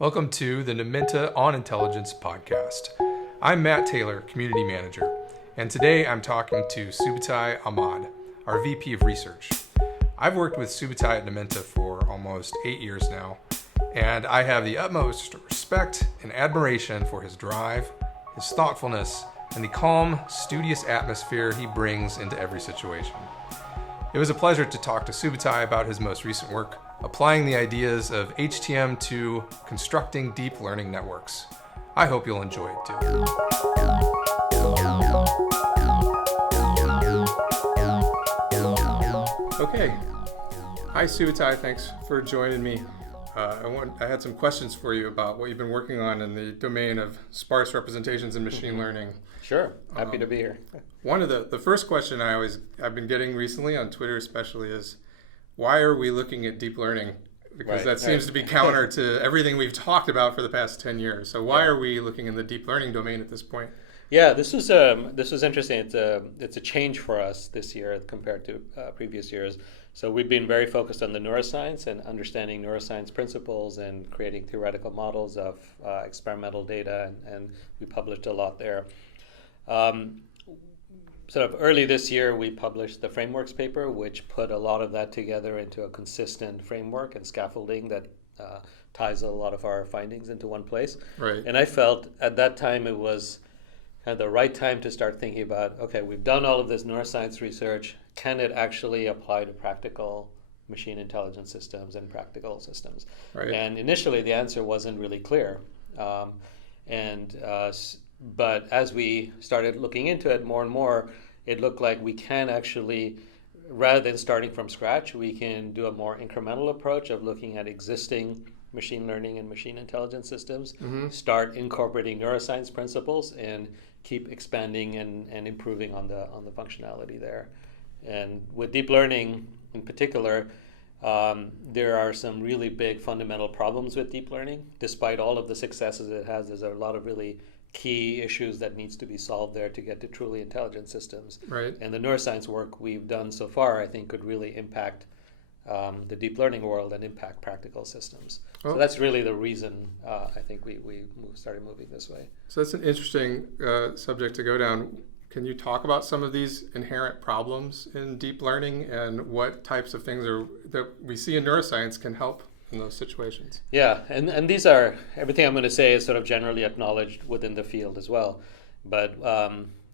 Welcome to the Numenta On Intelligence Podcast. I'm Matt Taylor, Community Manager, and today I'm talking to Subutai Ahmad, our VP of Research. I've worked with Subutai at Numenta for almost 8 years now, and I have the utmost respect and admiration for his drive, his thoughtfulness, and the calm, studious atmosphere he brings into every situation. It was a pleasure to talk to Subutai about his most recent work, applying the ideas of HTM to constructing deep learning networks. I hope you'll enjoy it too. Okay. Hi, Subutai. Thanks for joining me. I had some questions for you about what you've been working on in the domain of sparse representations in machine learning. Sure. Happy to be here. One of the first question I've been getting recently on Twitter especially is, why are we looking at deep learning? Because that seems to be counter to everything we've talked about for the past 10 years. So why are we looking in the deep learning domain at this point? Yeah, this was interesting. It's a change for us this year compared to previous years. So we've been very focused on the neuroscience and understanding neuroscience principles and creating theoretical models of experimental data, and we published a lot there. Sort of early this year, we published the frameworks paper, which put a lot of that together into a consistent framework and scaffolding that ties a lot of our findings into one place. Right. And I felt at that time it was kind of the right time to start thinking about, okay, we've done all of this neuroscience research. Can it actually apply to practical machine intelligence systems and practical systems? Right. And initially, the answer wasn't really clear. But as we started looking into it more and more, it looked like we can actually, rather than starting from scratch, we can do a more incremental approach of looking at existing machine learning and machine intelligence systems, start incorporating neuroscience principles, and keep expanding and improving on the functionality there. And with deep learning in particular, there are some really big fundamental problems with deep learning. Despite all of the successes it has, there's a lot of really key issues that needs to be solved there to get to truly intelligent systems. Right. And the neuroscience work we've done so far, I think, could really impact the deep learning world and impact practical systems. So that's really the reason I think we started moving this way. So that's an interesting subject to go down. Can you talk about some of these inherent problems in deep learning and what types of things that we see in neuroscience can help in those situations? Yeah, and these are, everything I'm going to say is sort of generally acknowledged within the field as well. But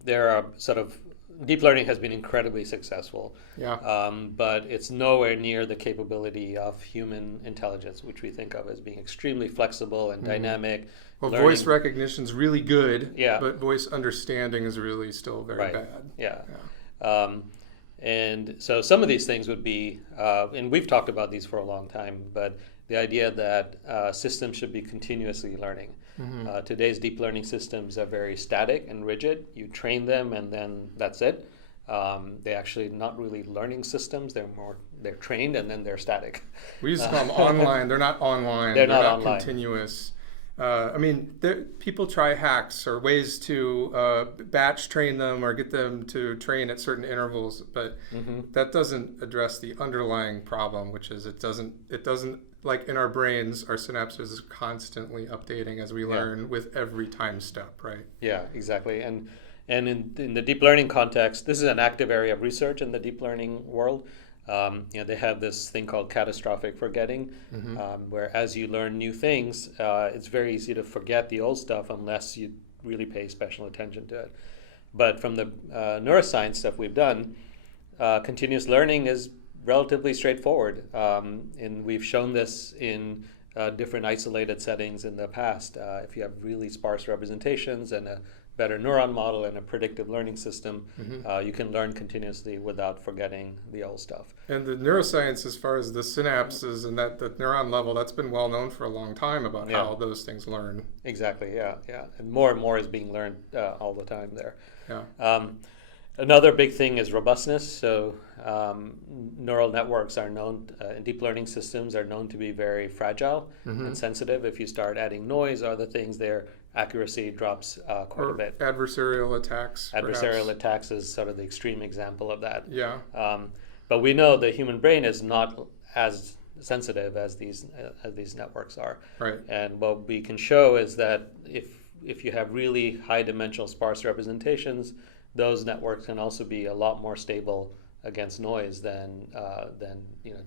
there are sort of, deep learning has been incredibly successful. Yeah. But it's nowhere near the capability of human intelligence, which we think of as being extremely flexible and dynamic. Well, voice recognition is really good, yeah, but voice understanding is really still very bad. Yeah. And so some of these things would be, and we've talked about these for a long time, but the idea that systems should be continuously learning. Today's deep learning systems are very static and rigid. You train them and then that's it. They're actually not really learning systems. They're trained and then they're static. We used to call them online. They're not online. They're not online. Continuous. People try hacks or ways to batch train them or get them to train at certain intervals, but that doesn't address the underlying problem, which is it doesn't like in our brains, our synapses are constantly updating as we learn with every time step, right? Yeah, exactly. And in the deep learning context, this is an active area of research in the deep learning world. They have this thing called catastrophic forgetting, where as you learn new things, it's very easy to forget the old stuff unless you really pay special attention to it. But from the neuroscience stuff we've done, continuous learning is relatively straightforward. And we've shown this in different isolated settings in the past. If you have really sparse representations and a better neuron model and a predictive learning system, you can learn continuously without forgetting the old stuff. And the neuroscience, as far as the synapses and that the neuron level, that's been well known for a long time about how those things learn. Exactly, yeah. And more is being learned all the time there. Yeah. Another big thing is robustness. So neural networks are known, and deep learning systems are known to be very fragile and sensitive. If you start adding noise or other things, their accuracy drops quite a bit. Adversarial attacks. Adversarial attacks is sort of the extreme example of that. Yeah. But we know the human brain is not as sensitive as these networks are. Right. And what we can show is that if you have really high dimensional sparse representations, those networks can also be a lot more stable against noise than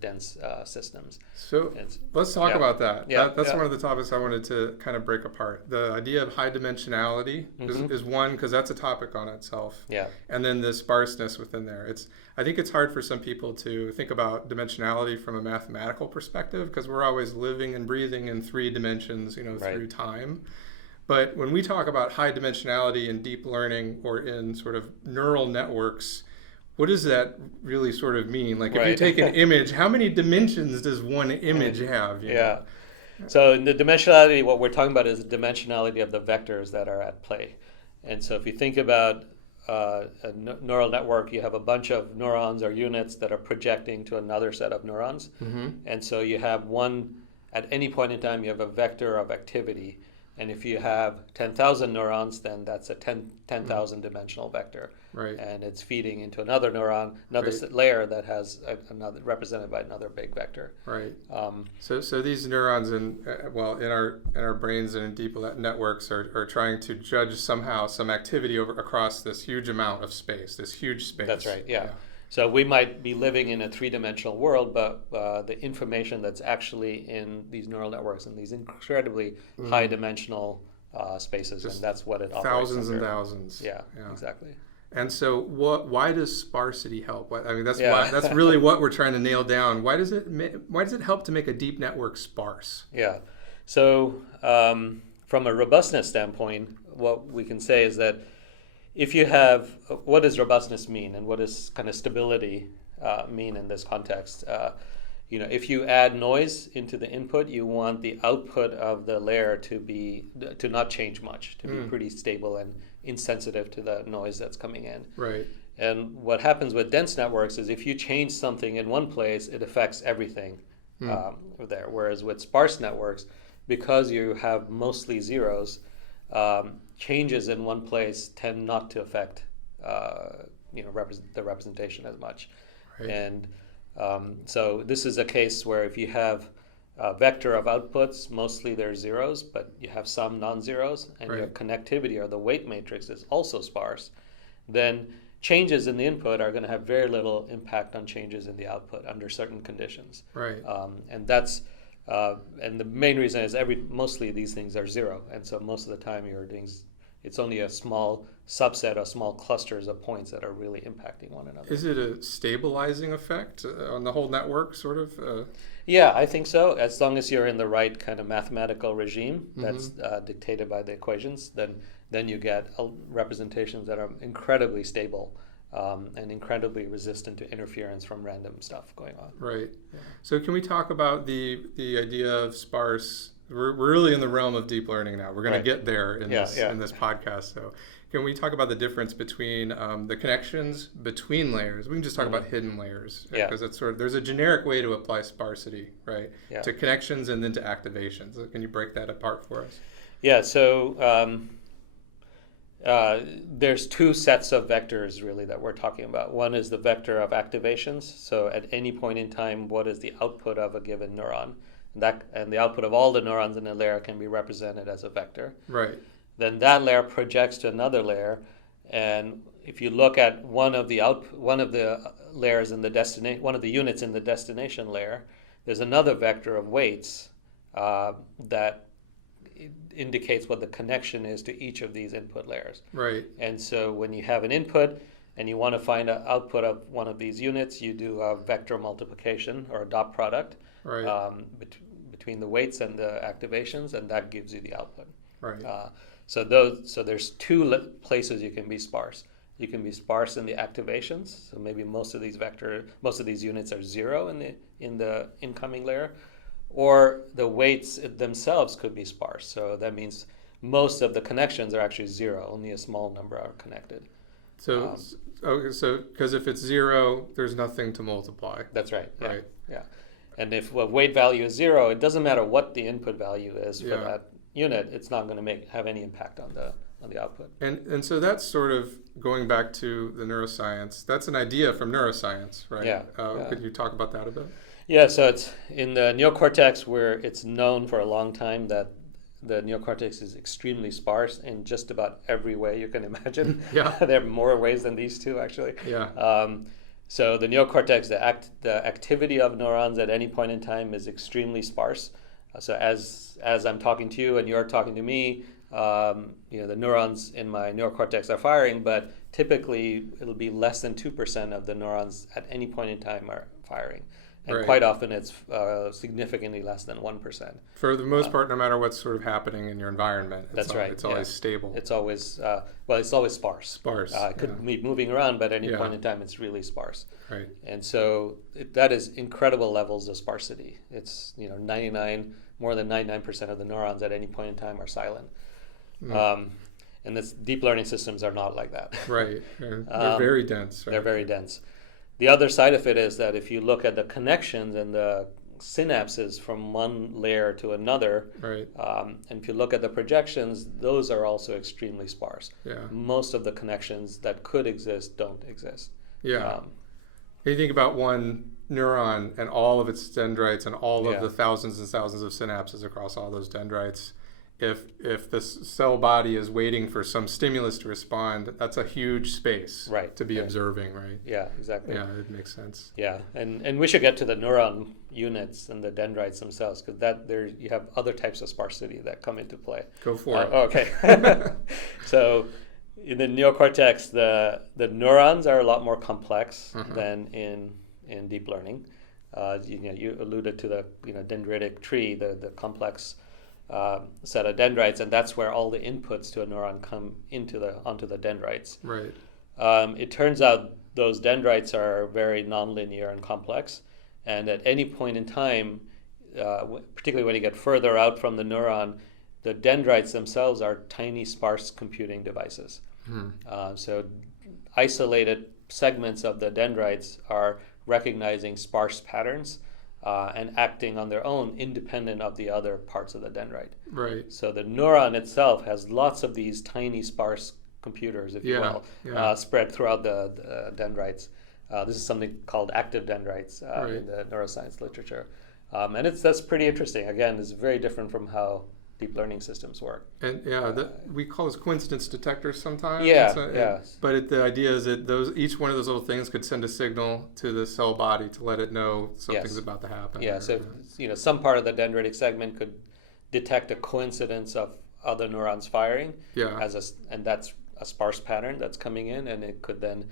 dense systems. So let's talk about that. That's Yeah. one of the topics I wanted to kind of break apart. The idea of high dimensionality is one, because that's a topic on itself. Yeah. And then the sparseness within there. I think it's hard for some people to think about dimensionality from a mathematical perspective, because we're always living and breathing in 3 dimensions, through time. But when we talk about high dimensionality in deep learning or in sort of neural networks, what does that really sort of mean? Like, if you take an image, how many dimensions does one image have? Yeah. So in the dimensionality, what we're talking about is the dimensionality of the vectors that are at play. And so if you think about a neural network, you have a bunch of neurons or units that are projecting to another set of neurons. And so you have at any point in time, you have a vector of activity. And if you have 10,000 neurons, then that's a 10,000 dimensional vector. Right. And it's feeding into another neuron, another layer that has another represented by another big vector. Right. So these neurons in our brains and in deep networks are trying to judge somehow some activity across this huge amount of space, this huge space. That's right. Yeah. So we might be living in a 3-dimensional world, but the information that's actually in these neural networks in these incredibly high-dimensional spaces, just and that's what it operates thousands under. and thousands. Yeah, exactly. And so, why does sparsity help? That's really what we're trying to nail down. Why does it help to make a deep network sparse? Yeah. So, from a robustness standpoint, what we can say is that if you have, what does robustness mean, and what does kind of stability mean in this context? If you add noise into the input, you want the output of the layer to not change much, to be pretty stable and insensitive to the noise that's coming in. Right. And what happens with dense networks is if you change something in one place, it affects everything there. Whereas with sparse networks, because you have mostly zeros, changes in one place tend not to affect the representation as much. Right. And so this is a case where if you have a vector of outputs, mostly they're zeros, but you have some non-zeros, and your connectivity or the weight matrix is also sparse, then changes in the input are going to have very little impact on changes in the output under certain conditions. Right. And that's and the main reason is mostly these things are zero, and so most of the time it's only a small subset or small clusters of points that are really impacting one another. Is it a stabilizing effect on the whole network, sort of? Yeah, I think so. As long as you're in the right kind of mathematical regime that's dictated by the equations, then you get representations that are incredibly stable and incredibly resistant to interference from random stuff going on. Right. Yeah. So can we talk about the idea of sparse? We're really in the realm of deep learning now. We're going to get there in this podcast. So can we talk about the difference between the connections between layers? We can just talk about hidden layers, because it's there's a generic way to apply sparsity, right? Yeah. To connections and then to activations. Can you break that apart for us? Yeah. So there's 2 sets of vectors really that we're talking about. One is the vector of activations. So at any point in time, what is the output of a given neuron? And the output of all the neurons in a layer can be represented as a vector. Right. Then that layer projects to another layer, and if you look at one of the layers in one of the units in the destination layer, there's another vector of weights that indicates what the connection is to each of these input layers. Right. And so when you have an input and you want to find an output of one of these units, you do a vector multiplication or a dot product. Right. Between the weights and the activations, and that gives you the output. Right. So there's 2 places you can be sparse. You can be sparse in the activations. So maybe most of these units are 0 in the incoming layer, or the weights themselves could be sparse. So that means most of the connections are actually 0. Only a small number are connected. So because if it's 0, there's nothing to multiply. That's right. Yeah. Right. Yeah. And if weight value is 0, it doesn't matter what the input value is for that unit. It's not going to have any impact on the output. And so that's sort of going back to the neuroscience. That's an idea from neuroscience, right? Yeah. Could you talk about that a bit? Yeah, so it's in the neocortex, where it's known for a long time that the neocortex is extremely sparse in just about every way you can imagine. Yeah. There are more ways than these two, actually. Yeah. So the neocortex, the activity of neurons at any point in time is extremely sparse. So as I'm talking to you and you're talking to me, the neurons in my neocortex are firing, but typically it'll be less than 2% of the neurons at any point in time are firing. And Right. quite often it's significantly less than 1%. For the most part, no matter what's sort of happening in your environment, That's right. It's always stable. It's always it's always sparse. Sparse. It could be moving around, but at any Yeah. point in time, it's really sparse. Right. And so that is incredible levels of sparsity. It's more than 99% of the neurons at any point in time are silent. And this deep learning systems are not like that. Right. They're very dense. Right? They're very dense. The other side of it is that if you look at the connections and the synapses from one layer to another, Right. And if you look at the projections, those are also extremely sparse. Yeah. Most of the connections that could exist don't exist. Yeah. You think about one neuron and all of its dendrites and all Yeah. of the thousands and thousands of synapses across all those dendrites. If the cell body is waiting for some stimulus to respond, that's a huge space Right. to be Right. observing, right? Yeah, exactly. Yeah, it makes sense. Yeah, and we should get to the neuron units and the dendrites themselves, because you have other types of sparsity that come into play. Go for it. Okay. So in the neocortex, the neurons are a lot more complex than in deep learning. You alluded to the dendritic tree, the complex set of dendrites, and that's where all the inputs to a neuron come onto the dendrites. Right. It turns out those dendrites are very nonlinear and complex, and at any point in time, particularly when you get further out from the neuron, the dendrites themselves are tiny, sparse computing devices. So isolated segments of the dendrites are recognizing sparse patterns and acting on their own, independent of the other parts of the dendrite. Right. So the neuron itself has lots of these tiny, sparse computers, if you will, spread throughout the dendrites. This is something called active dendrites in the neuroscience literature. And that's pretty interesting. Again, it's very different from how deep learning systems work. And we call this coincidence detectors sometimes. Yeah. But the idea is that each one of those little things could send a signal to the cell body to let it know something's about to happen. Yeah. So some part of the dendritic segment could detect a coincidence of other neurons firing. Yeah. And that's a sparse pattern that's coming in, and it could then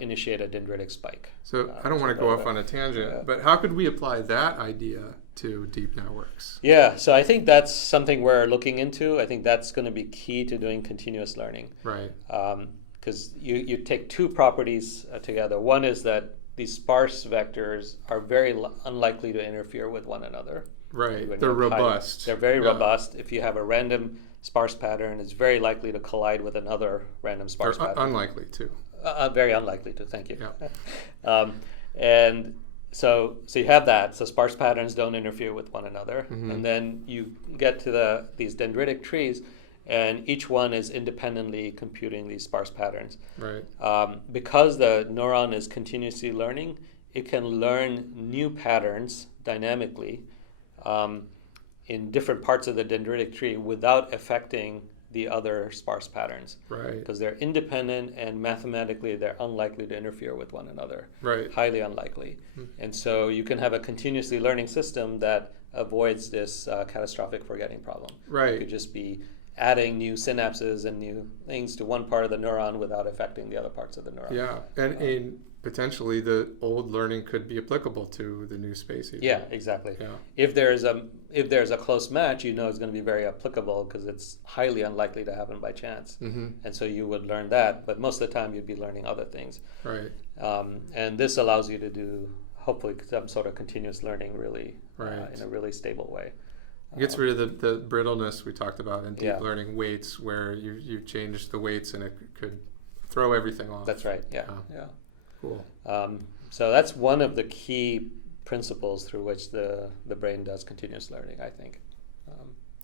initiate a dendritic spike. So I don't want to go off on a tangent, but how could we apply that idea to deep networks? Yeah, so I think that's something we're looking into. I think that's going to be key to doing continuous learning. Right. Because you take two properties together. One is that these sparse vectors are very unlikely to interfere with one another. Right. They're robust. They're very robust. If you have a random sparse pattern, it's very likely to collide with another random sparse pattern. Unlikely to. Very unlikely to, thank you. Yeah. And so you have that. So sparse patterns don't interfere with one another. And then you get to these dendritic trees, and each one is independently computing these sparse patterns. Right. Because the neuron is continuously learning, it can learn new patterns dynamically in different parts of the dendritic tree without affecting the other sparse patterns. Right. Because they're independent, and mathematically they're unlikely to interfere with one another. Right. Highly unlikely. And so you can have a continuously learning system that avoids this catastrophic forgetting problem. Right. You could just be adding new synapses and new things to one part of the neuron without affecting the other parts of the neuron. Yeah, and potentially the old learning could be applicable to the new space even. Yeah, exactly. Yeah. If there's a close match, it's going to be very applicable because it's highly unlikely to happen by chance. And so you would learn that, but most of the time you'd be learning other things. Right. And this allows you to do hopefully some sort of continuous learning really in a really stable way. It gets rid of the brittleness we talked about in deep Yeah. learning weights, where you change the weights and it could throw everything off. That's right. Yeah. Cool. So that's one of the key principles through which the brain does continuous learning, I think.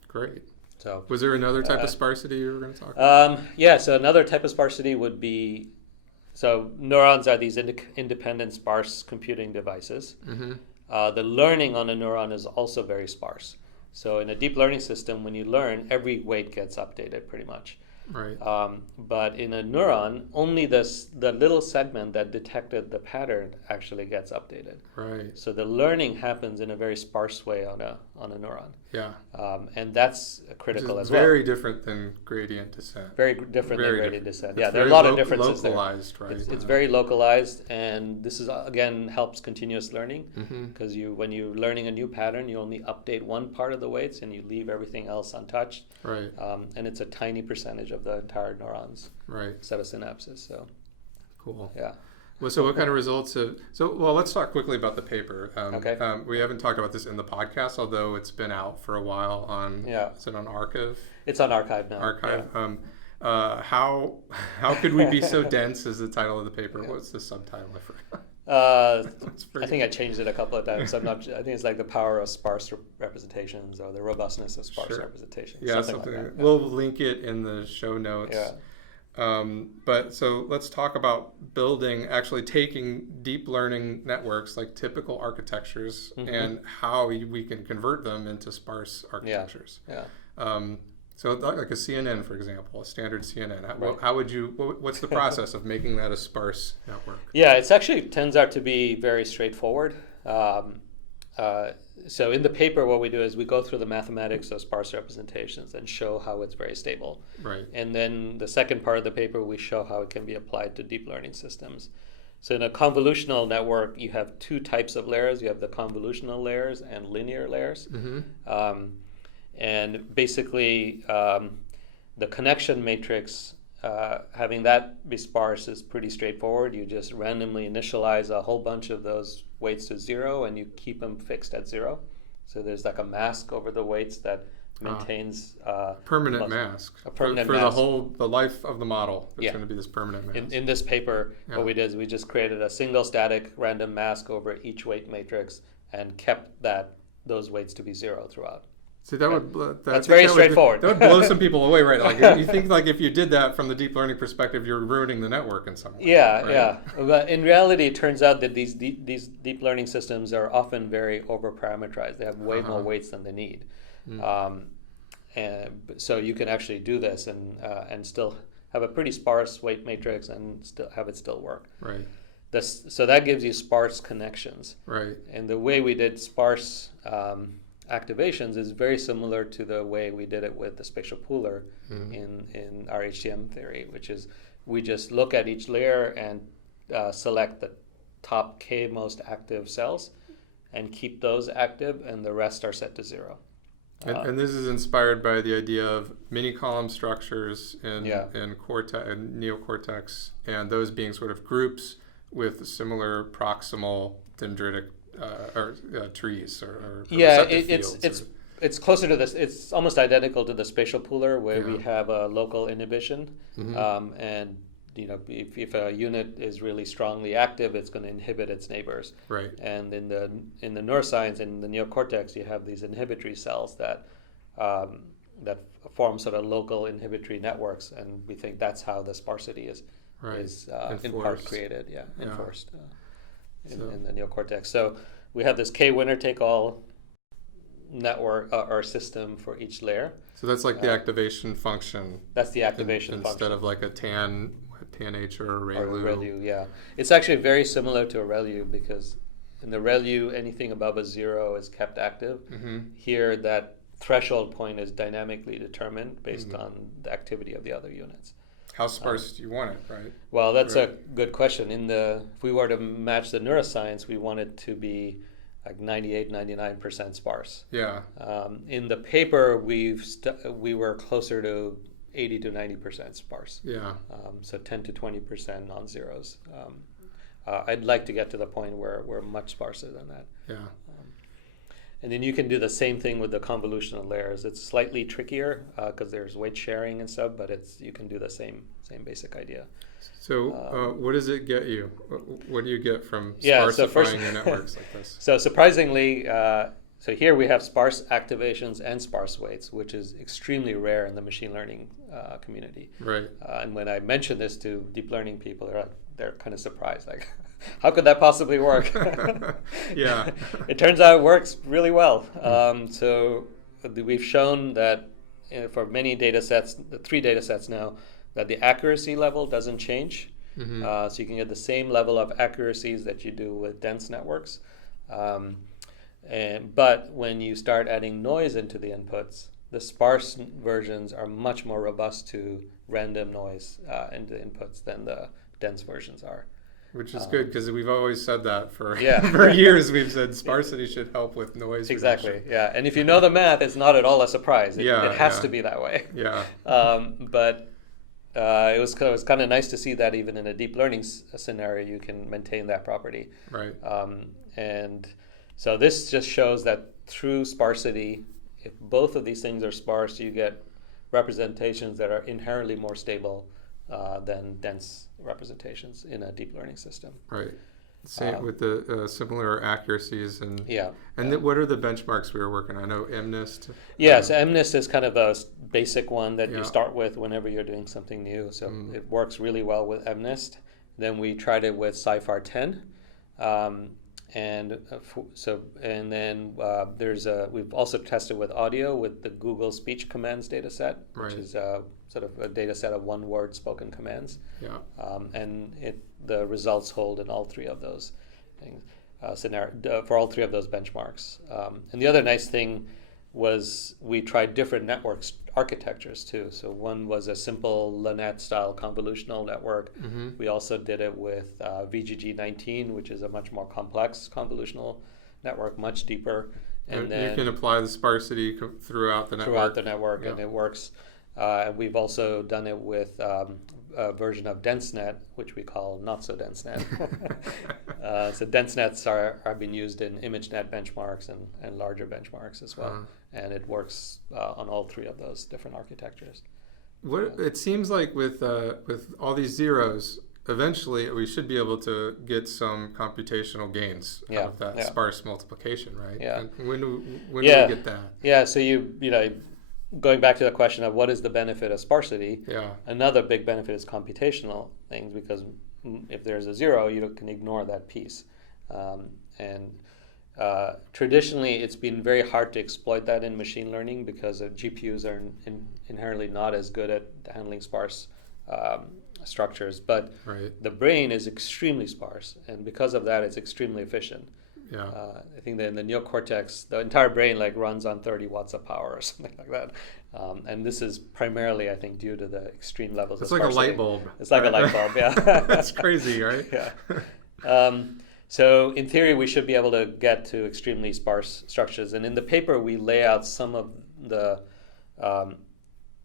Great. So was there another type of sparsity you were going to talk about? Yeah. So another type of sparsity would be, so neurons are these independent sparse computing devices. the learning on a neuron is also very sparse. So in a deep learning system, when you learn, every weight gets updated pretty much. Right. But in a neuron, only the little segment that detected the pattern actually gets updated. Right. So the learning happens in a very sparse way on a neuron. Yeah. And that's critical as well. Very different than gradient descent. Very different than gradient descent. It's Yeah, there are a lot of localized, differences there. Right? It's very localized, and this is again helps continuous learning because when you're learning a new pattern, you only update one part of the weights and you leave everything else untouched. Right. And it's a tiny percentage of the entire neurons set of synapses. So cool. Yeah. Well, so what kind of results well, let's talk quickly about the paper. Okay. We haven't talked about this in the podcast, although it's been out for a while on, is it on Archive? It's on Archive now. Archive. Yeah. How could we be so dense is the title of the paper. What's the subtitle? I forgot. I think I changed it a couple of times. I think it's like the power of sparse representations or the robustness of sparse representations. Yeah, something like that. Yeah. We'll link it in the show notes. Yeah. But so let's talk about actually taking deep learning networks like typical architectures and how we can convert them into sparse architectures. Yeah. So like a CNN, for example, a standard CNN, how would what's the process of making that a sparse network? Yeah, it actually turns out to be very straightforward. So in the paper, what we do is we go through the mathematics of sparse representations and show how it's very stable. Right. And then the second part of the paper, we show how it can be applied to deep learning systems. So in a convolutional network, you have two types of layers. You have the convolutional layers and linear layers. And basically, the connection matrix, having that be sparse is pretty straightforward. You just randomly initialize a whole bunch of those weights to 0, and you keep them fixed at 0. So there's like a mask over the weights that maintains permanent mask. A permanent for mask. the life of the model. It's going to be this permanent mask. In this paper, what we did is we just created a single static random mask over each weight matrix and kept those weights to be 0 throughout. See, that's very straightforward. That would blow some people away, right? Like you think, like if you did that from the deep learning perspective, you're ruining the network in some way. Yeah, right? yeah. But in reality, it turns out that these deep learning systems are often very over-parameterized. They have way more weights than they need, and so you can actually do this and still have a pretty sparse weight matrix and still have it still work. Right. So that gives you sparse connections. Right. And the way we did sparse activations is very similar to the way we did it with the spatial pooler in our HTM theory, which is we just look at each layer and select the top K most active cells and keep those active, and the rest are set to 0. And this is inspired by the idea of mini column structures in neocortex, and those being sort of groups with similar proximal dendritic trees or it's closer to this. It's almost identical to the spatial pooler where we have a local inhibition, and if a unit is really strongly active, it's going to inhibit its neighbors. Right. And in the neuroscience, in the neocortex, you have these inhibitory cells that form sort of local inhibitory networks, and we think that's how the sparsity is in part created. Enforced. In the neocortex. So we have this K winner take all network or system for each layer. So that's like the activation function. That's the activation function. Instead of like a tan H or a ReLU. Yeah. It's actually very similar to a ReLU because in the ReLU, anything above a 0 is kept active. Here, that threshold point is dynamically determined based on the activity of the other units. How sparse do you want it, right? Well, that's a good question. If we were to match the neuroscience, we want it to be like 98, 99% sparse. Yeah. In the paper, we were closer to 80 to 90% sparse. Yeah. So 10 to 20% non-zeros. I'd like to get to the point where we're much sparser than that. Yeah. And then you can do the same thing with the convolutional layers. It's slightly trickier because there's weight sharing and stuff, but you can do the same basic idea. So what does it get you? What do you get from sparsifying your networks like this? So surprisingly, so here we have sparse activations and sparse weights, which is extremely rare in the machine learning community. Right. And when I mention this to deep learning people, they're kind of surprised, like, how could that possibly work? Yeah. It turns out it works really well. So we've shown that for many data sets, the 3 data sets now, that the accuracy level doesn't change. So you can get the same level of accuracies that you do with dense networks. But when you start adding noise into the inputs, the sparse versions are much more robust to random noise into the inputs than the dense versions are. Which is good, because we've always said that for for years. We've said sparsity should help with noise Exactly, reduction. yeah. And if you know the math, it's not at all a surprise. It has to be that way. Yeah. But it was kind of nice to see that even in a deep learning scenario, you can maintain that property. Right. And so this just shows that through sparsity, if both of these things are sparse, you get representations that are inherently more stable than dense representations in a deep learning system. Right. Same with the similar accuracies and what are the benchmarks we were working on? I know MNIST. Yeah, so MNIST is kind of a basic one that you start with whenever you're doing something new. So it works really well with MNIST. Then we tried it with SciFar 10. We've also tested with audio with the Google Speech Commands data set, which is sort of a data set of one-word spoken commands. Yeah. And the results hold in all 3 of those things, for all 3 of those benchmarks. And the other nice thing was we tried different network architectures too. So one was a simple Linnet-style convolutional network. We also did it with VGG19, which is a much more complex convolutional network, much deeper. And then you can apply the sparsity throughout the network. And it works. And we've also done it with a version of DenseNet, which we call not so DenseNet. So DenseNets are being used in ImageNet benchmarks and larger benchmarks as well. And it works on all 3 of those different architectures. It seems like with all these zeros, eventually we should be able to get some computational gains out of that sparse multiplication, right? Yeah. And when do we get that? Yeah. So going back to the question of what is the benefit of sparsity, another big benefit is computational things, because if there's a 0, you can ignore that piece. Traditionally, it's been very hard to exploit that in machine learning because GPUs are inherently not as good at handling sparse structures. But the brain is extremely sparse, and because of that, it's extremely efficient. Yeah. I think that in the neocortex, the entire brain runs on 30 watts of power or something like that. And this is primarily, I think, due to the extreme levels of sparsity. It's like a light bulb. It's like a light bulb, yeah. That's crazy, right? Yeah. So in theory, we should be able to get to extremely sparse structures. And in the paper, we lay out some of the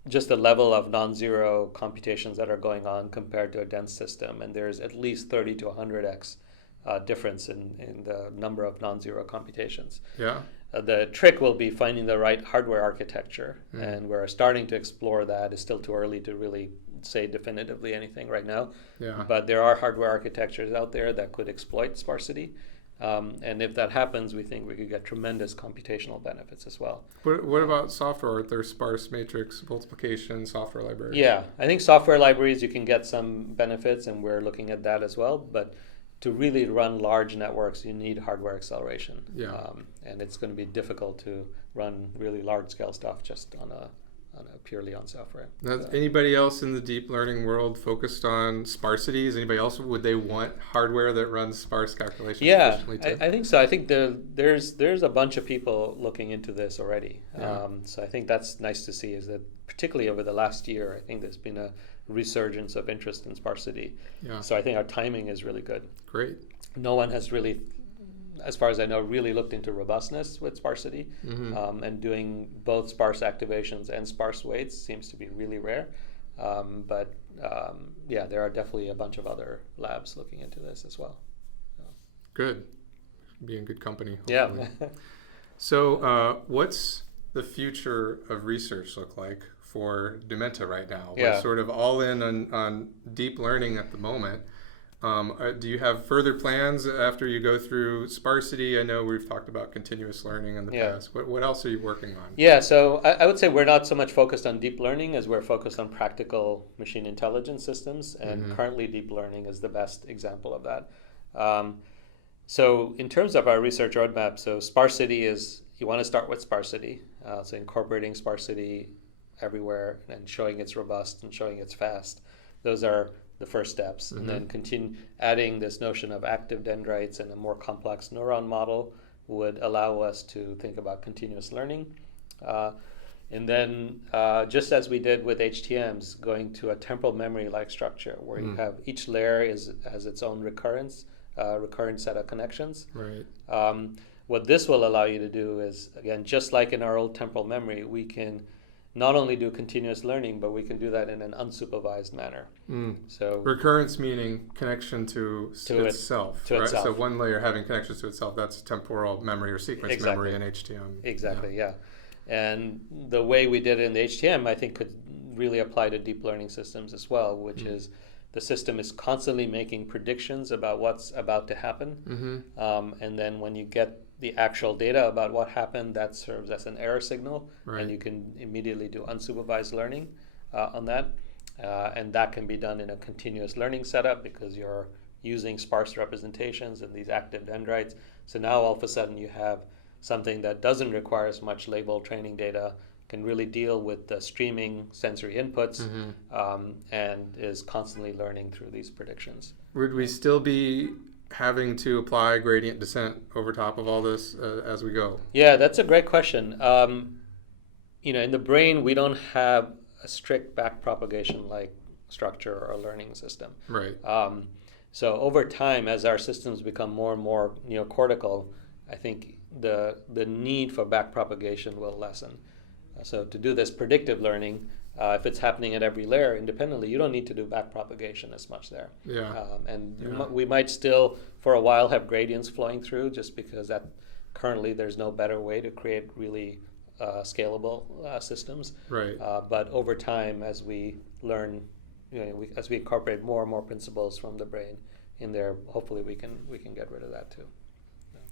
just the level of non-zero computations that are going on compared to a dense system. And there's at least 30 to 100x difference in the number of non-zero computations. Yeah. The trick will be finding the right hardware architecture, and we're starting to explore that. It's still too early to really say definitively anything right now. Yeah. But there are hardware architectures out there that could exploit sparsity. And if that happens, we think we could get tremendous computational benefits as well. What about software? Are there sparse matrix multiplication software libraries? Yeah, I think software libraries, you can get some benefits, and we're looking at that as well. But to really run large networks, you need hardware acceleration. Yeah. And it's going to be difficult to run really large-scale stuff just on a purely on software. Now, anybody else in the deep learning world focused on sparsity? Is anybody else, would they want hardware that runs sparse calculations efficiently too? I think so. I think there's a bunch of people looking into this already. Yeah. So I think that's nice to see, is that particularly over the last year, I think there's been a resurgence of interest in sparsity. Yeah. So I think our timing is really good. Great. No one has really, as far as I know, really looked into robustness with sparsity. And doing both sparse activations and sparse weights seems to be really rare. But there are definitely a bunch of other labs looking into this as well. Good. Be in good company, hopefully. Yeah. So what's the future of research look like for Numenta right now? Yeah. We're sort of all in on deep learning at the moment. Do you have further plans after you go through sparsity? I know we've talked about continuous learning in the past. What else are you working on? Yeah, so I would say we're not so much focused on deep learning as we're focused on practical machine intelligence systems, and currently deep learning is the best example of that. So in terms of our research roadmap, so sparsity is, you want to start with sparsity. So incorporating sparsity everywhere and showing it's robust and showing it's fast. Those are the first steps. And then continue adding this notion of active dendrites and a more complex neuron model would allow us to think about continuous learning. And then just as we did with HTMs, going to a temporal memory-like structure where you have each layer has its own recurrent set of connections. Right. What this will allow you to do is, again, just like in our old temporal memory, we can not only do continuous learning, but we can do that in an unsupervised manner. So recurrence meaning connection to itself, right? Itself. So one layer having connections to itself, that's temporal memory or sequence memory in HTM. Exactly, yeah. And the way we did it in the HTM, I think, could really apply to deep learning systems as well, which is the system is constantly making predictions about what's about to happen. And then when you get the actual data about what happened, that serves as an error signal, and you can immediately do unsupervised learning on that. And that can be done in a continuous learning setup because you're using sparse representations and these active dendrites. So now all of a sudden you have something that doesn't require as much label training data, can really deal with the streaming sensory inputs, and is constantly learning through these predictions. Would we still be having to apply gradient descent over top of all this as we go? Yeah, that's a great question. In the brain, we don't have a strict backpropagation like structure or learning system. Right. So over time, as our systems become more and more neocortical, I think the need for backpropagation will lessen. So to do this predictive learning, if it's happening at every layer independently, you don't need to do backpropagation as much there. We might still, for a while, have gradients flowing through just because that currently there's no better way to create really scalable systems. Right. But over time, as we learn, as we incorporate more and more principles from the brain in there, hopefully we can get rid of that too.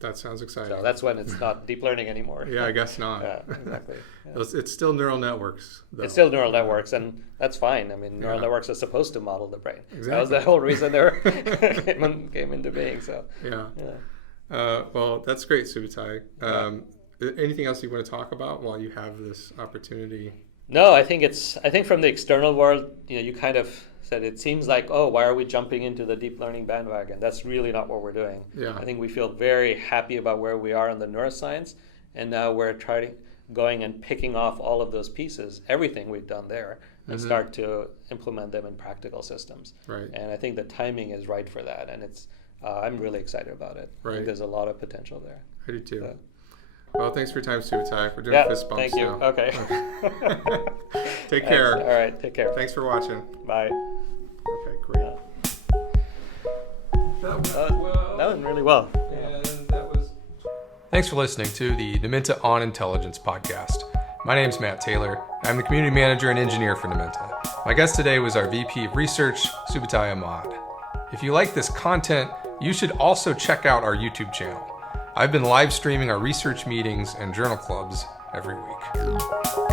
That sounds exciting. So that's when it's not deep learning anymore. Yeah, I guess not. Yeah, exactly. Yeah. It's still neural networks, though. It's still neural networks, and that's fine. I mean, neural networks are supposed to model the brain. Exactly. That was the whole reason they came into being. So well, that's great, Subutai. Anything else you want to talk about while you have this opportunity? No, I think from the external world, you kind of said it seems like, why are we jumping into the deep learning bandwagon? That's really not what we're doing. Yeah. I think we feel very happy about where we are in the neuroscience, and now we're going and picking off all of those pieces, everything we've done there, and start to implement them in practical systems. Right. And I think the timing is right for that, and I'm really excited about it. Right. I think there's a lot of potential there. I do too. Well, thanks for your time, Subutai. We're doing fist bumps thank you. now. Okay. Take care. All right, take care. Thanks for watching. Bye. Okay, great. That went really well. Thanks for listening to the Numenta On Intelligence Podcast. My name is Matt Taylor. I'm the community manager and engineer for Numenta. My guest today was our VP of Research, Subutai Ahmad. If you like this content, you should also check out our YouTube channel. I've been live streaming our research meetings and journal clubs every week.